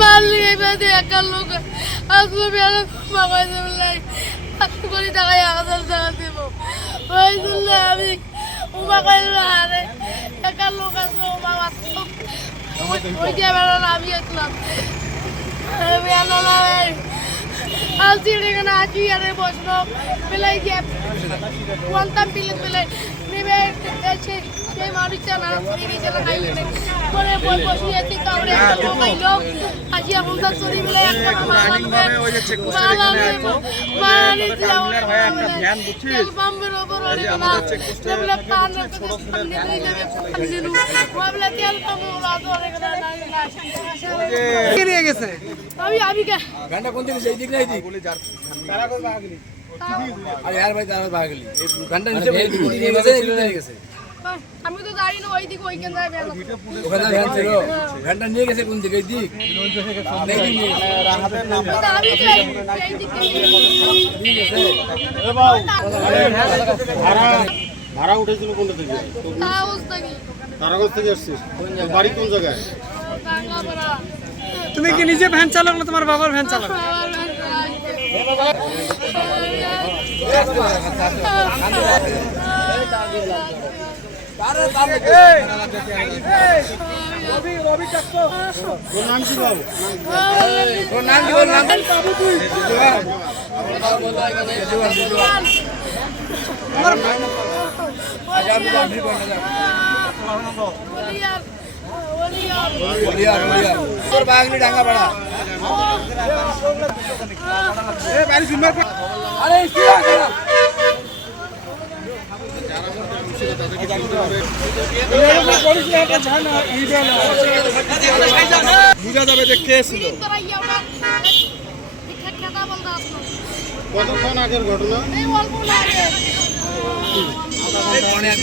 মারলি বেঁধে একা লোক আসলে বেলা মামাই দেবলাই 5 কোটি টাকা 1000 টাকা দেব ওই জন্য আমি উমাকাই হারে একা লোক আসলে মামা ওই যে বেলা আমি আসলাম বেলা আলসি রেখে আছি আরে বসলো পেলাই যে কোয়ান্টাম পিলে পেলে নেবে এসে সেই মানুষটা না চুরি গেছে না খাইলে পরে বসিয়েছি কাউরে খাইলো আজি এখন তো চুরি মিলে একটা ভাবে ওই যে চেক পোস্টে এখানে একদম কালমিনার ভাই একটা ভ্যান বুঝছিস বাম্বের উপর এই যে আমাদের চেক পোস্টে পান ছোট ফুলের ভ্যান মোবাইলে তেল কম রাত অনেক না কে নিয়ে গেছে? আমি কে ঘন্টা কোন দিকে সেই দিক নাই দিক বলে যার তারা কই ভাগলি? আর यार भाई তারা ভাগলি এই ঘন্টা নিচে নিয়ে গেছে নিয়ে গেছে আমি তো জানি না ওই দিকে ওইখান যায় বেলা ওখানে ভ্যান ছিল ঘন্টা নিয়ে গেছে কোন দিকে এই দিক নেই দিক নিয়ে রাহাতের নাম আমি তো এই দিকে নিয়ে গেছে এ বাউ ভাড়া উঠেছিল কোনটা থেকে তাউস নাকি তারাগঞ্জ থেকে আসছিস বাড়ি কোন জায়গায় টাঙ্গাপাড়া তুমি কি নিজে ভ্যান চালাও না তোমার বাবার ভ্যান চালাও? তোর নাম কি বাবু তোর নাম কি বললাম তোর বাগলি ডাঙ্গা পাড়া আরে বুঝা যাবে যে কে ছিল কতক্ষণ আগের ঘটনা এই অল্প লাগে অনেক